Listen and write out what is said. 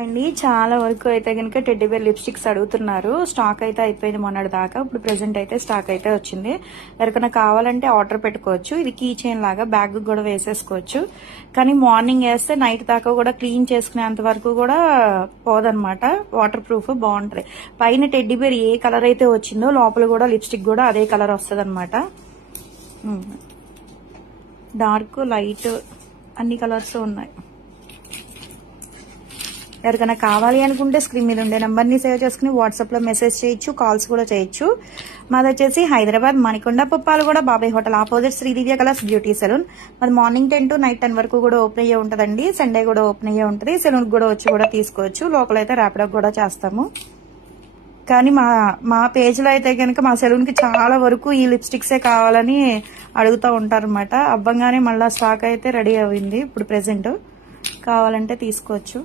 అండి చాలా వరకు అయితే కనుక టెడ్డీ బేర్ లిప్స్టిక్స్ అడుగుతున్నారు. స్టాక్ అయితే అయిపోయింది మొన్నటి దాకా. ఇప్పుడు ప్రెసెంట్ అయితే స్టాక్ అయితే వచ్చింది. ఎవరికైనా కావాలంటే ఆర్డర్ పెట్టుకోవచ్చు. ఇది కీ చైన్ లాగా బ్యాగ్ కూడా వేసేసుకోవచ్చు. కానీ మార్నింగ్ వేస్తే నైట్ దాకా కూడా క్లీన్ చేసుకునేంత వరకు కూడా పోదనమాట. వాటర్ ప్రూఫ్ బాగుంటది. పైన టెడ్డీ బేర్ ఏ కలర్ అయితే వచ్చిందో లోపల కూడా లిప్స్టిక్ కూడా అదే కలర్ వస్తుంది అనమాట. డార్క్ లైట్ అన్ని కలర్స్ ఉన్నాయి. ఎవరికైనా కావాలి అనుకుంటే స్క్రీన్ మీద ఉండే నెంబర్ ని సేవ్ చేసుకుని వాట్సాప్ లో మెసేజ్ చేయొచ్చు, కాల్స్ కూడా చేయొచ్చు. మాది వచ్చేసి Hyderabad Manikonda Puppalaguda Babai hotel opposite Sridivya colours beauty salon. మాది మార్నింగ్ 10 to నైట్ 10 వరకు కూడా ఓపెన్ అయ్యే ఉంటదండి. సండే కూడా ఓపెన్ అయ్యే ఉంటది. సెలూన్ కూడా వచ్చి కూడా తీసుకోవచ్చు. లోకల్ అయితే ర్యాపిడో కూడా చేస్తాము. కానీ మా పేజ్ లో అయితే కనుక మా సెలూన్ కి చాలా వరకు ఈ లిప్స్టిక్సే కావాలని అడుగుతూ ఉంటారు అనమాట. అవ్వంగానే మళ్ళా స్టాక్ అయితే రెడీ అయింది. ఇప్పుడు ప్రెసెంట్ కావాలంటే తీసుకోవచ్చు.